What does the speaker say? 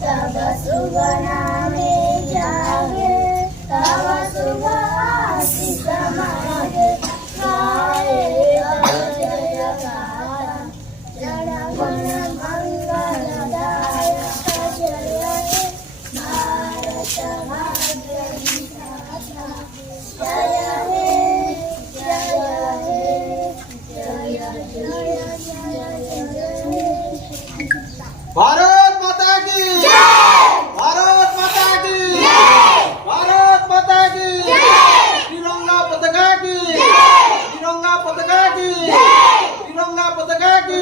तब शुभ नामे जागे तब शुभ आशीष मागे गाए जय गाथा जन गण मंगलदायक जय हे भारत भाग्य विधाता जय हे जय हे जय जय जय भारत माता की भारत माता की भारत माता की तिरंगा पताका की तिरंगा पताका की तिरंगा पताका की